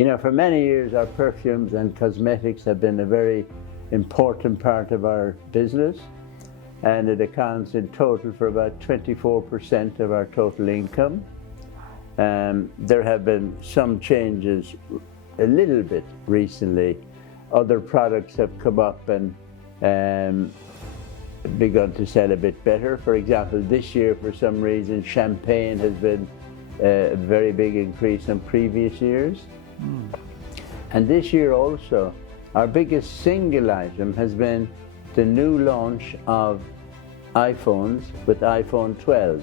You know, for many years, our perfumes and cosmetics have been a very important part of our business, and it accounts in total for about 24% of our total income. There have been some changes a little bit recently. Other products have come up and begun to sell a bit better. For example, this year, for some reason, champagne has been a very big increase on previous years. And this year also, our biggest single item has been the new launch of iPhones with iPhone 12.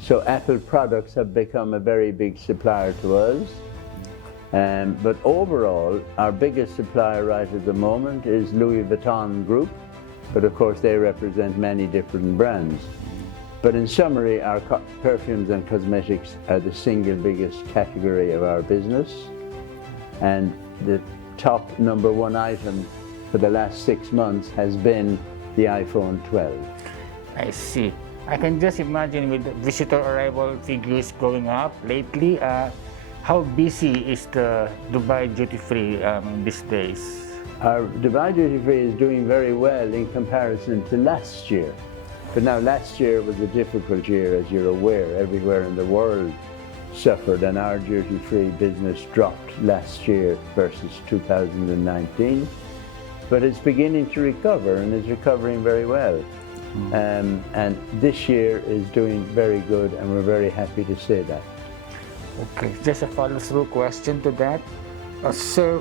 So Apple products have become a very big supplier to us. But overall, our biggest supplier right at the moment is Louis Vuitton Group. But of course, they represent many different brands. But in summary, our perfumes and cosmetics are the single biggest category of our business. And the top #1 item for the last 6 months has been the iPhone 12. I see. I can just imagine with visitor arrival figures going up lately, how busy is the Dubai duty-free these days? Our Dubai duty-free is doing very well in comparison to last year. But now last year was a difficult year, as you're aware. Everywhere in the world suffered, and our duty-free business dropped last year versus 2019. But it's beginning to recover, and it's recovering very well. And this year is doing very good, and we're very happy to say that. Okay, just a follow-through question to that. Sir,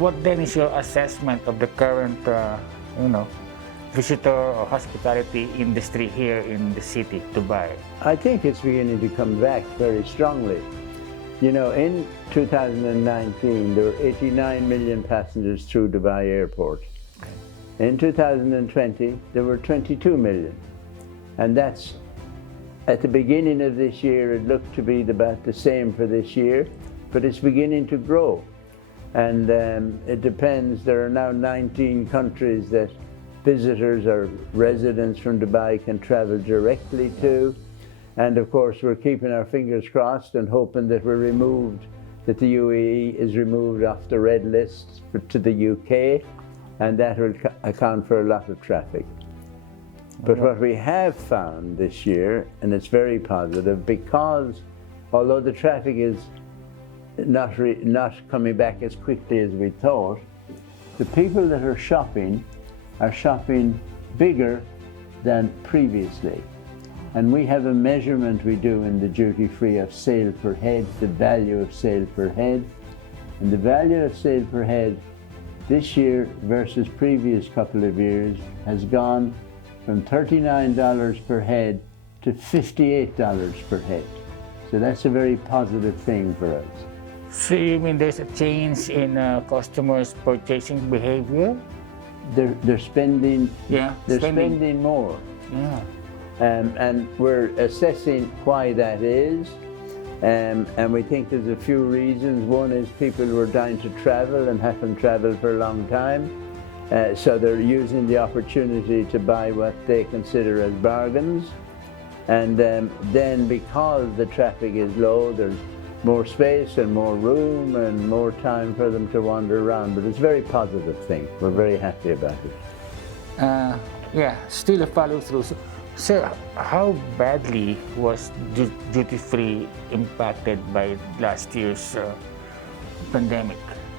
what then is your assessment of the current, visitor or hospitality industry here in the city, Dubai? I think it's beginning to come back very strongly. You know, in 2019, there were 89 million passengers through Dubai Airport. In 2020, there were 22 million. And that's, at the beginning of this year, it looked to be about the same for this year, but it's beginning to grow. And it depends, there are now 19 countries that visitors or residents from Dubai can travel directly to. And of course, we're keeping our fingers crossed and hoping that that the UAE is removed off the red list to the UK, and that will account for a lot of traffic. But what we have found this year, and it's very positive, because although the traffic is not coming back as quickly as we thought, the people that are shopping bigger than previously. And we have a measurement we do in the duty-free of sale per head, the value of sale per head. And the value of sale per head this year versus previous couple of years has gone from $39 per head to $58 per head. So that's a very positive thing for us. So you mean there's a change in customers' purchasing behavior? They're spending. Yeah, they're spending more. Yeah. And we're assessing why that is. And we think there's a few reasons. One is people were dying to travel and haven't traveled for a long time. So they're using the opportunity to buy what they consider as bargains. And then because the traffic is low, there's more space and more room and more time for them to wander around. But it's a very positive thing. We're very happy about it. Yeah, still a follow-through. Sir, how badly was duty-free impacted by last year's pandemic?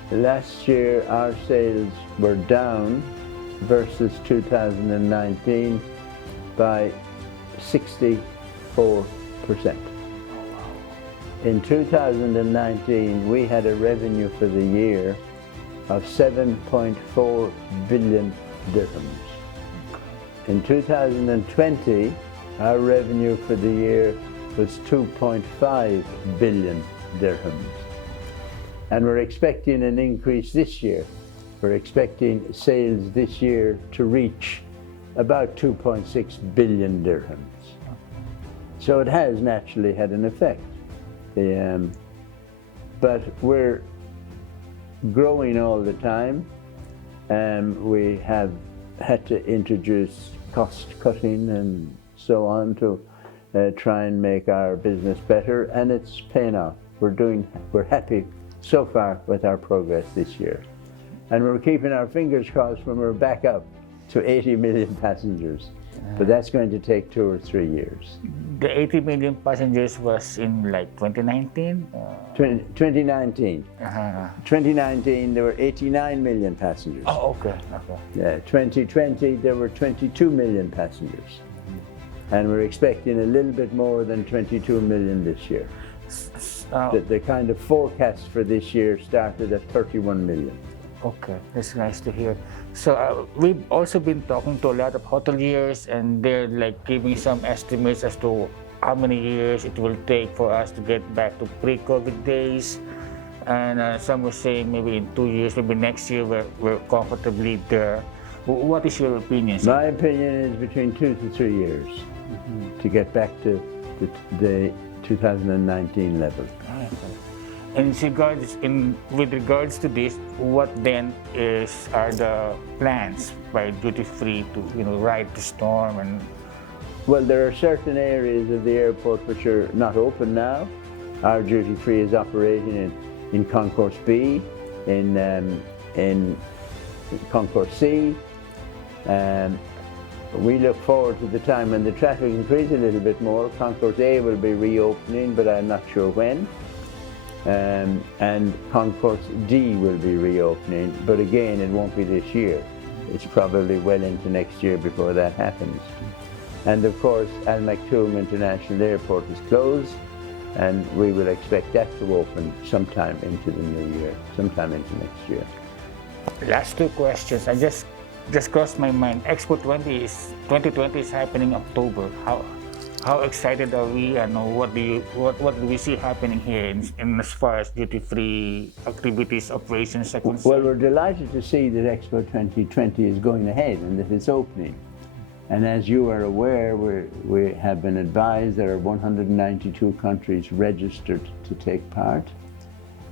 Last year, our sales were down versus 2019 by 64%. In 2019, we had a revenue for the year of 7.4 billion dirhams. In 2020, our revenue for the year was 2.5 billion dirhams. And we're expecting an increase this year. We're expecting sales this year to reach about 2.6 billion dirhams. So it has naturally had an effect. But we're growing all the time. We have had to introduce cost cutting and so on to try and make our business better, and it's paying off. we're happy so far with our progress this year. And we're keeping our fingers crossed when we're back up to 80 million passengers. But that's going to take 2 or 3 years. The 80 million passengers was in like 2019? 2019. 2019, there were 89 million passengers. Oh, okay. Yeah, 2020, there were 22 million passengers. And we're expecting a little bit more than 22 million this year. The kind of forecast for this year started at 31 million. Okay, that's nice to hear. So we've also been talking to a lot of hoteliers, and they're like giving some estimates as to how many years it will take for us to get back to pre-COVID days. And some were saying maybe in 2 years, maybe next year we're comfortably there. What is your opinion? My opinion is between 2 to 3 years to get back to the 2019 level. And with regards to this, what then are the plans by duty free to ride the storm? And well, there are certain areas of the airport which are not open now. Our duty free is operating in Concourse B, in Concourse C. We look forward to the time when the traffic increases a little bit more. Concourse A will be reopening, but I'm not sure when. And Concourse D will be reopening, but again, it won't be this year. It's probably well into next year before that happens. And of course, Al Maktoum International Airport is closed, and we will expect that to open sometime into the new year, sometime into next year. Last 2 questions. I just crossed my mind. Expo 2020 is happening October. How excited are we, and what do we see happening here in as far as duty-free activities, operations are concerned? Well, we're delighted to see that Expo 2020 is going ahead and that it's opening. And as you are aware, we have been advised there are 192 countries registered to take part.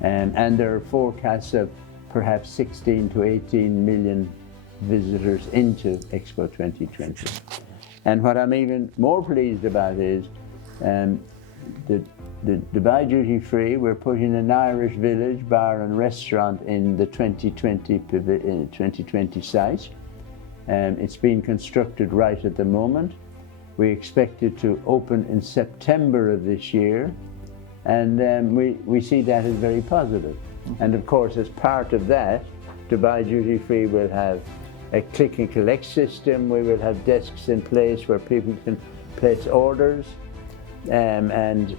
And there are forecasts of perhaps 16 to 18 million visitors into Expo 2020. And what I'm even more pleased about is the Dubai Duty Free, we're putting an Irish village, bar and restaurant in the 2020 site. It's being constructed right at the moment. We expect it to open in September of this year. And we see that as very positive. And of course, as part of that, Dubai Duty Free will have a click and collect system. We will have desks in place where people can place orders and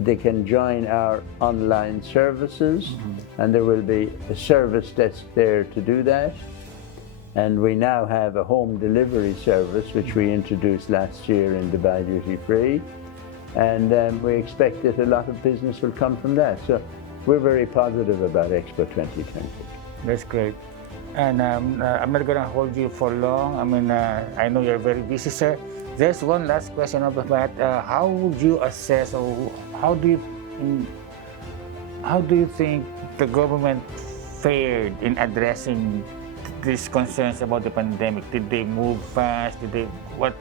they can join our online services, and there will be a service desk there to do that. And we now have a home delivery service which we introduced last year in Dubai Duty Free, and we expect that a lot of business will come from that. So we're very positive about Expo 2020. That's great. And I'm not going to hold you for long. I mean, I know you're very busy, sir. There's one last question about that. How would you assess, or how do you think the government fared in addressing these concerns about the pandemic? Did they move fast? Were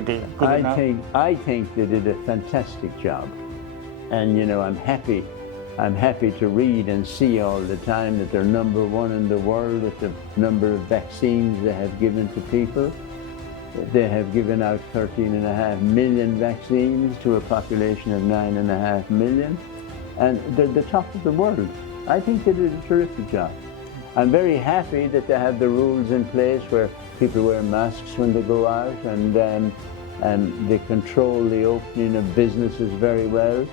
they good enough? I think they did a fantastic job. And I'm happy to read and see all the time that they're number 1 in the world with the number of vaccines they have given to people. They have given out 13.5 million vaccines to a population of 9.5 million. And they're the top of the world. I think they did a terrific job. I'm very happy that they have the rules in place where people wear masks when they go out, and they control the opening of businesses very well.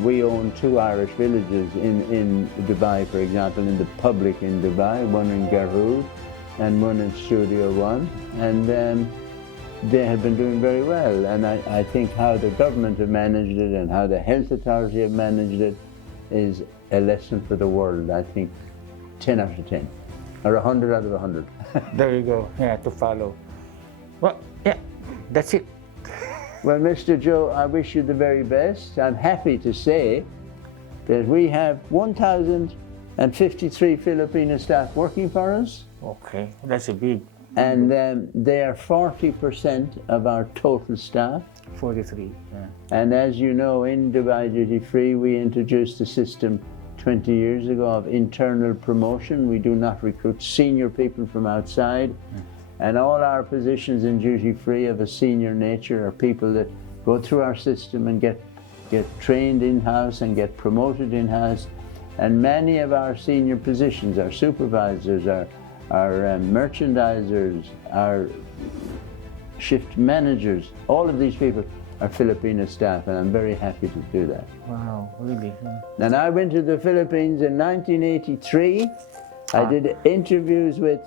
We own 2 Irish villages in Dubai, for example, in the public in Dubai, one in Garhoud and one in Studio One, and they have been doing very well. And I think how the government have managed it and how the health authority have managed it is a lesson for the world. I think 10 out of 10, or 100 out of 100. There you go, yeah, to follow. Well, yeah, that's it. Well, Mr. Joe, I wish you the very best. I'm happy to say that we have 1,053 Filipino staff working for us. Okay, that's a big. And they are 40% of our total staff. 43. Yeah. And as you know, in Dubai Duty Free, we introduced a system 20 years ago of internal promotion. We do not recruit senior people from outside. And all our positions in duty free of a senior nature are people that go through our system and get trained in-house and get promoted in-house. And many of our senior positions, our supervisors, our merchandisers, our shift managers, all of these people are Filipino staff, and I'm very happy to do that. Wow, really? Yeah. And I went to the Philippines in 1983. I did interviews with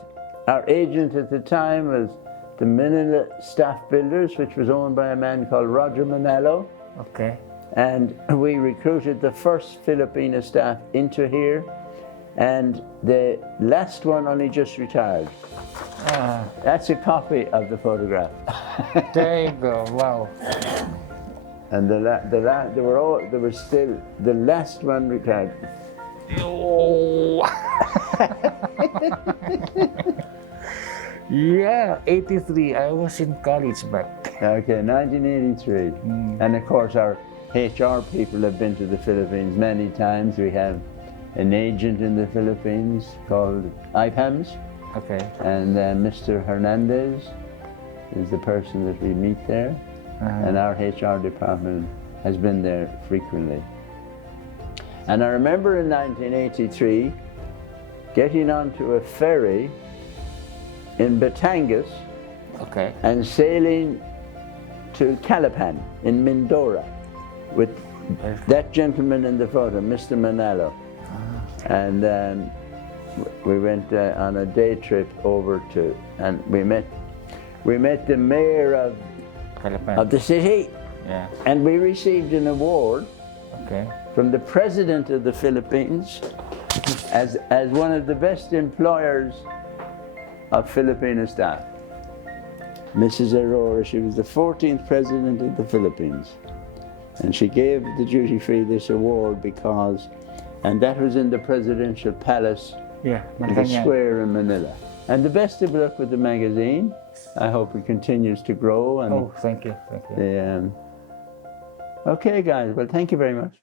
our agent at the time was the Manila Staff Builders, which was owned by a man called Roger Manalo. Okay. And we recruited the first Filipino staff into here. And the last one only just retired. That's a copy of the photograph. There you go. Wow. And the last one retired. Oh. Yeah, 83. I was in college back. Okay, 1983. And of course, our HR people have been to the Philippines many times. We have an agent in the Philippines called IPAMS. Okay. And Mr. Hernandez is the person that we meet there. And our HR department has been there frequently. And I remember in 1983 getting onto a ferry in Batangas and sailing to Calapan in Mindoro with that gentleman in the photo, Mr. Manalo. And we went on a day trip over to, and we met the mayor of the city. Yeah. And we received an award Okay. from the president of the Philippines as one of the best employers of Filipino staff. Mrs. Aurora, she was the 14th president of the Philippines. And she gave the Duty Free this award because, and that was in the presidential palace, Yeah. in the square in Manila. And the best of luck with the magazine. I hope it continues to grow. And Oh, thank you. Thank you. okay, guys, well, thank you very much.